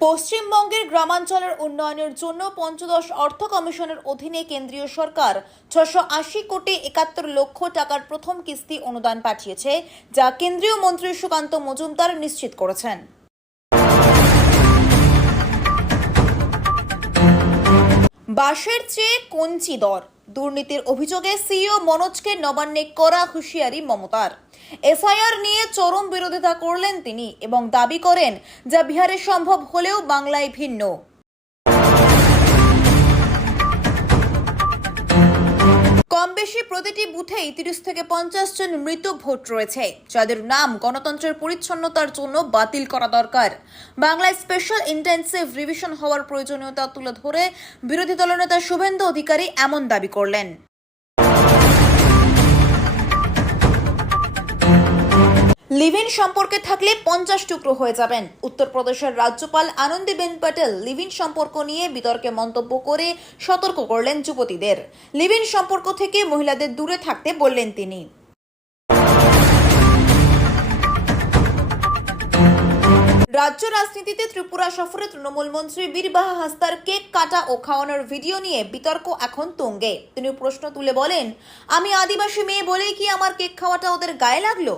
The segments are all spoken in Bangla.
পশ্চিমবঙ্গের গ্রামাঞ্চলের উন্নয়নের জন্য পঞ্চদশ অর্থ কমিশনের অধীনে কেন্দ্রীয় সরকার ৬৮০,৭১,০০,০০০ টাকার প্রথম কিস্তি অনুদান পাঠিয়েছে, যা কেন্দ্রীয় মন্ত্রী সুকান্ত মজুমদার নিশ্চিত করেছেন। বাঁশের চেয়ে কঞ্চি দর, দুর্নীতির অভিযোগে সিইও মনোজকে নবান্নে কড়া হুঁশিয়ারি মমতার। এসআইআর নিয়ে চরম বিরোধিতা করলেন তিনি এবং দাবি করেন, যা বিহারে সম্ভব হলেও বাংলায় ভিন্ন। কম বেশি প্রতিটি বুথেই ৩০ থেকে ৫০ জন মৃত ভোট রয়েছে, যাদের নাম গণতন্ত্রের পরিচ্ছন্নতার জন্য বাতিল করা দরকার। বাংলায় স্পেশাল ইন্টেন্সিভ রিভিশন হওয়ার প্রয়োজনীয়তা তুলে ধরে বিরোধী দলনেতা শুভেন্দু অধিকারী এমন দাবি করলেন। লিভ ইন সম্পর্কে থাকলে ৫০ টুকরো হয়ে যাবেন। উত্তরপ্রদেশের রাজ্যপাল আনন্দীবেন প্যাটেল লিভ ইন সম্পর্ক নিয়ে বিতর্কে মন্তব্য করে সতর্ক করলেন যুবতীদের। লিভ ইন সম্পর্ক থেকে মহিলাদের দূরে থাকতে বললেন তিনি। রাজ্য রাজনীতিতে ত্রিপুরা সফরে তৃণমূল মন্ত্রী বীরবাহা হাসদার কেক কাটা ও খাওয়ানোর ভিডিও নিয়ে বিতর্ক এখন তুঙ্গে। তিনি প্রশ্ন তুলে বলেন, আমি আদিবাসী মেয়ে বলেই কি আমার কেক খাওয়াটা ওদের গায়ে লাগলো?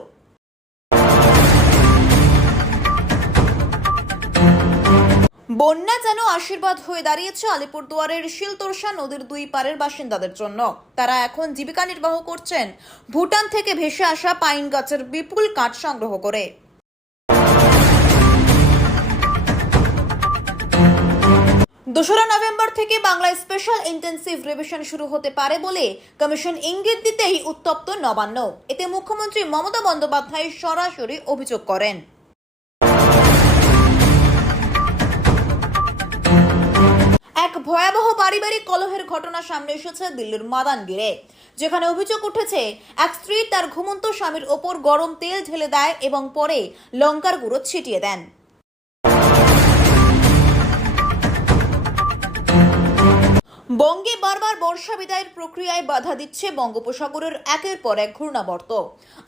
বন্যা যেন আশীর্বাদ হয়ে দাঁড়িয়েছে আলিপুরদুয়ারের শিলতোরসা নদীর দুই পারের বাসিন্দাদের জন্য। তারা এখন জীবিকা নির্বাহ করছেন ভুটান থেকে ভেসে আসা পাইন গাছের বিপুল কাঠ সংগ্রহ করে। ২রা নভেম্বর থেকে বাংলায় স্পেশাল ইন্টেন্সিভ রিভিশন শুরু হতে পারে বলে কমিশন ইঙ্গিত দিতেই উত্তপ্ত নবান্ন। এতে মুখ্যমন্ত্রী মমতা বন্দ্যোপাধ্যায় সরাসরি অভিযোগ করেন। এক ভয়াবহ পারিবারিক কলহের ঘটনা সামনে এসেছে দিল্লির মাদানগিরে, যেখানে অভিযোগ উঠেছে এক স্ত্রী তার ঘুমন্ত স্বামীর ওপর গরম তেল ঢেলে দেয় এবং পরে লঙ্কার গুঁড়ো ছিটিয়ে দেন। বঙ্গে বারবার বর্ষা বিদায়ের প্রক্রিয়ায় বাধা দিচ্ছে বঙ্গোপসাগরের একের পর এক ঘূর্ণাবর্ত।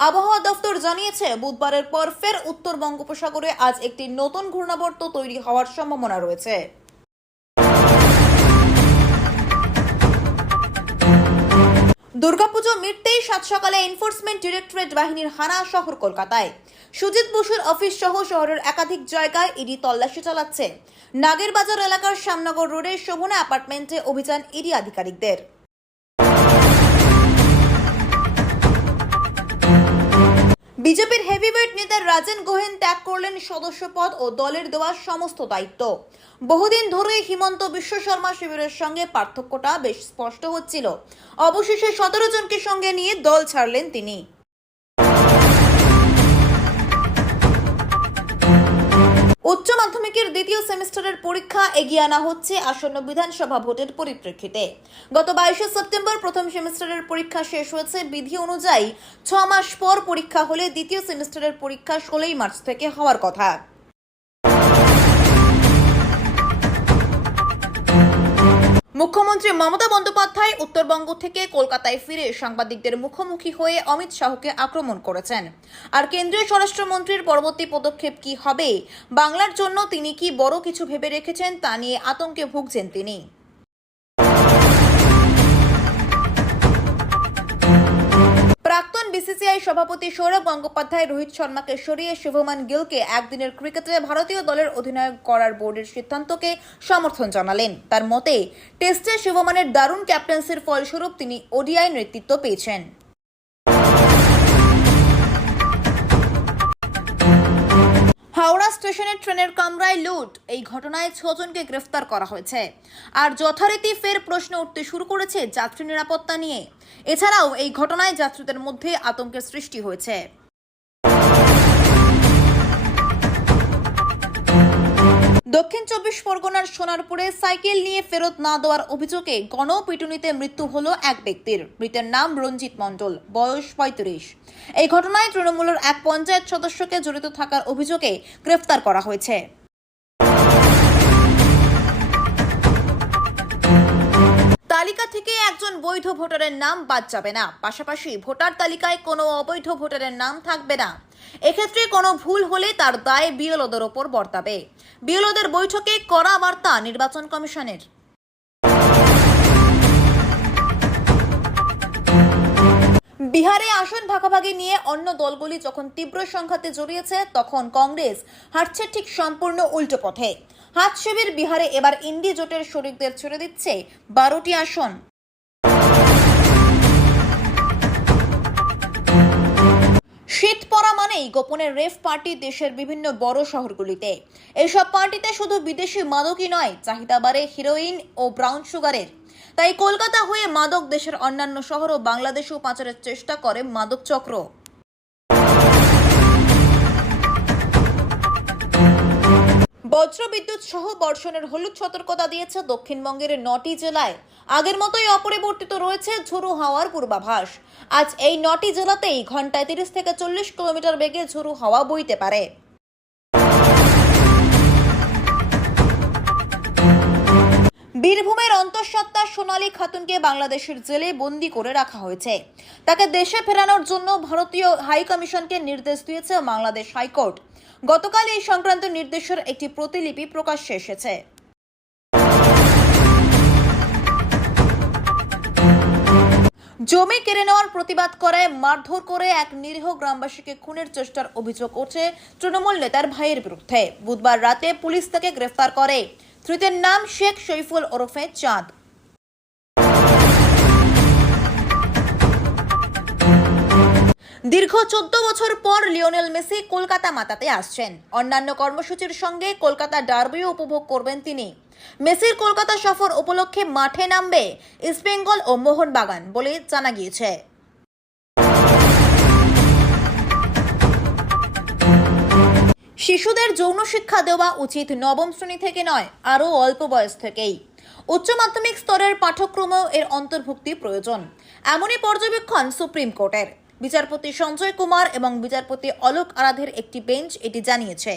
আবহাওয়া দফতর জানিয়েছে, বুধবারের পর ফের উত্তর বঙ্গোপসাগরে আজ একটি নতুন ঘূর্ণাবর্ত তৈরি হওয়ার সম্ভাবনা রয়েছে। দুর্গাপুজো মিটতেই সাত সকালে এনফোর্সমেন্ট ডিরেক্টরেট বাহিনীর হানা শহর কলকাতায়। সুজিত বসুর অফিস সহ শহরের একাধিক জায়গায় ইডি তল্লাশি চালাচ্ছে। নাগেরবাজার এলাকার শ্যামনগর রোডের শোভনা অ্যাপার্টমেন্টে অভিযান ইডি আধিকারিকদের। বিজেপির হেভিওয়েট নেতা রাজেন গোহেন ত্যাগ করলেন সদস্য পদ ও দলের দেওয়া সমস্ত দায়িত্ব। বহুদিন ধরে হিমন্ত বিশ্ব শর্মা শিবিরের সঙ্গে পার্থক্যটা বেশ স্পষ্ট হচ্ছিল। অবশেষে ১৭ জনকে সঙ্গে নিয়ে দল ছাড়লেন তিনি। উচ্চ মাধ্যমিকের দ্বিতীয় সেমিস্টারের পরীক্ষা এগিয়ে আনা হচ্ছে আসন্ন বিধানসভা ভোটের পরিপ্রেক্ষিতে। গত ২২শে সেপ্টেম্বর প্রথম সেমিস্টারের পরীক্ষা শেষ হয়েছে। বিধি অনুযায়ী ৬ মাস পর পরীক্ষা হলে দ্বিতীয় সেমিস্টারের পরীক্ষা ১৬ মার্চ থেকে হওয়ার কথা। মুখ্যমন্ত্রী মমতা বন্দ্যোপাধ্যায় উত্তরবঙ্গ থেকে কলকাতায় ফিরে সাংবাদিকদের মুখোমুখি হয়ে অমিত শাহকে আক্রমণ করেছেন। আর কেন্দ্রীয় স্বরাষ্ট্রমন্ত্রীর পরবর্তী পদক্ষেপ কি হবে, বাংলার জন্য তিনি কি বড় কিছু ভেবে রেখেছেন, তা নিয়ে আতঙ্কে ভুগছেন তিনি। প্রাক্তন বিসিসিআই সভাপতি সৌরভ গঙ্গোপাধ্যায় রোহিত শর্মাকে সরিয়ে শুভমান গিলকে একদিনের ক্রিকেটে ভারতীয় দলের অধিনায়ক করার বোর্ডের সিদ্ধান্তকে সমর্থন জানালেন। তার মতে, টেস্টে শুভমানের দারুণ ক্যাপ্টেন্সির ফলস্বরূপ তিনি ওডিআই নেতৃত্ব পেয়েছেন। হাওড়া স্টেশনের ট্রেনের কামরায় লুট, এই ঘটনায় ৬ জনকে গ্রেফতার করা হয়েছে। আর যথারীতি ফের প্রশ্ন উঠতে শুরু করেছে যাত্রী নিরাপত্তা নিয়ে। এছাড়াও এই ঘটনায় যাত্রীদের মধ্যে আতঙ্কের সৃষ্টি হয়েছে। দক্ষিণ ২৪ পরগনার সোনারপুরে সাইকেল নিয়ে ফেরত না দেওয়ার অভিযোগে গণপিটুনিতে মৃত্যু হলো এক ব্যক্তির। মৃতের নাম রঞ্জিত মণ্ডল, বয়স ৩৫। এই ঘটনায় তৃণমূলের এক পঞ্চায়েত সদস্যকে জড়িত থাকার অভিযোগে গ্রেফতার করা হয়েছে। তালিকা থেকে একজন বৈধ ভোটারের নাম বাদ যাবে না, পাশাপাশি ভোটার তালিকায় কোনো অবৈধ ভোটারের নাম থাকবে না। এক্ষেত্রে কোনো ভুল হলে তার দায় বিএলওদের ওপর বর্তাবে। বিএলওদের বৈঠকে কড়া বার্তা নির্বাচন কমিশনের। বিহারে আসন ভাগাভাগি নিয়ে অন্য দলগুলি যখন তীব্র সংঘাতে জড়িয়েছে, তখন কংগ্রেস হাঁটছে ঠিক সম্পূর্ণ উল্টো পথে। হাত শিবির বিহারে এবার ইন্ডি জোটের শরিকদের ছেড়ে দিচ্ছে 12টি আসন। শীত পড়া মানেই গোপনে রেভ পার্টি দেশের বিভিন্ন বড় শহরগুলিতে। এইসব পার্টিতে শুধু বিদেশি মাদকই নয়, চাহিদা বাড়ে হিরোইন ও ব্রাউন সুগারের। তাই কলকাতা হয়ে মাদক দেশের অন্যান্য শহর ও বাংলাদেশেও পাচারের চেষ্টা করে মাদক চক্র। বজ্রবিদ্যুৎ সহ বর্ষণের হলুদ সতর্কতা দিয়েছে দক্ষিণবঙ্গের 9টি জেলায়। আগের মতোই অপরিবর্তিত রয়েছে ঝোড়ো হাওয়ার পূর্বাভাস। আজ এই 9টি জেলাতেই ঘন্টায় 30 থেকে 40 কিলোমিটার বেগে ঝোড়ো হাওয়া বইতে পারে। বীরভূমের অন্তঃসত্ত্বা সোনালী খাতুনকে বাংলাদেশের জেলে বন্দী করে রাখা হয়েছে। তাকে দেশে ফেরানোর জন্য ভারতীয় হাই কমিশনকে নির্দেশ দিয়েছে বাংলাদেশ হাইকোর্ট। গতকাল এই সংক্রান্ত নির্দেশের একটি প্রতিলিপি প্রকাশ্যে এসেছে। জমি কেড়ে নেওয়ার প্রতিবাদ করে মারধর করে এক নিরীহ গ্রামবাসীকে খুনের চেষ্টার অভিযোগ উঠছে তৃণমূল নেতার ভাইয়ের বিরুদ্ধে। বুধবার রাতে পুলিশ তাকে গ্রেফতার করে। ধৃতের নাম শেখ শরীফুল ওরফে চাঁদ। দীর্ঘ 14 বছর পর লিওনেল মেসি কলকাতা মাতাতে আসছেন। অন্যান্য কর্মসূচির সঙ্গে কলকাতা ডার্বিও উপভোগ করবেন তিনি। মেসির কলকাতা সফর উপলক্ষে মাঠে নামবে ইস্টবেঙ্গল ও মোহনবাগান বলে জানা গিয়েছে। শিশুদের যৌন শিক্ষা দেওয়া উচিত নবম শ্রেণী থেকে নয়, আরও অল্প বয়স থেকেই। উচ্চ মাধ্যমিক স্তরের পাঠ্যক্রমেও এর অন্তর্ভুক্তি প্রয়োজন, এমনই পর্যবেক্ষণ সুপ্রিম কোর্টের। বিচারপতি সঞ্জয় কুমার এবং বিচারপতি অলোক আরাধের একটি বেঞ্চ এটি জানিয়েছে।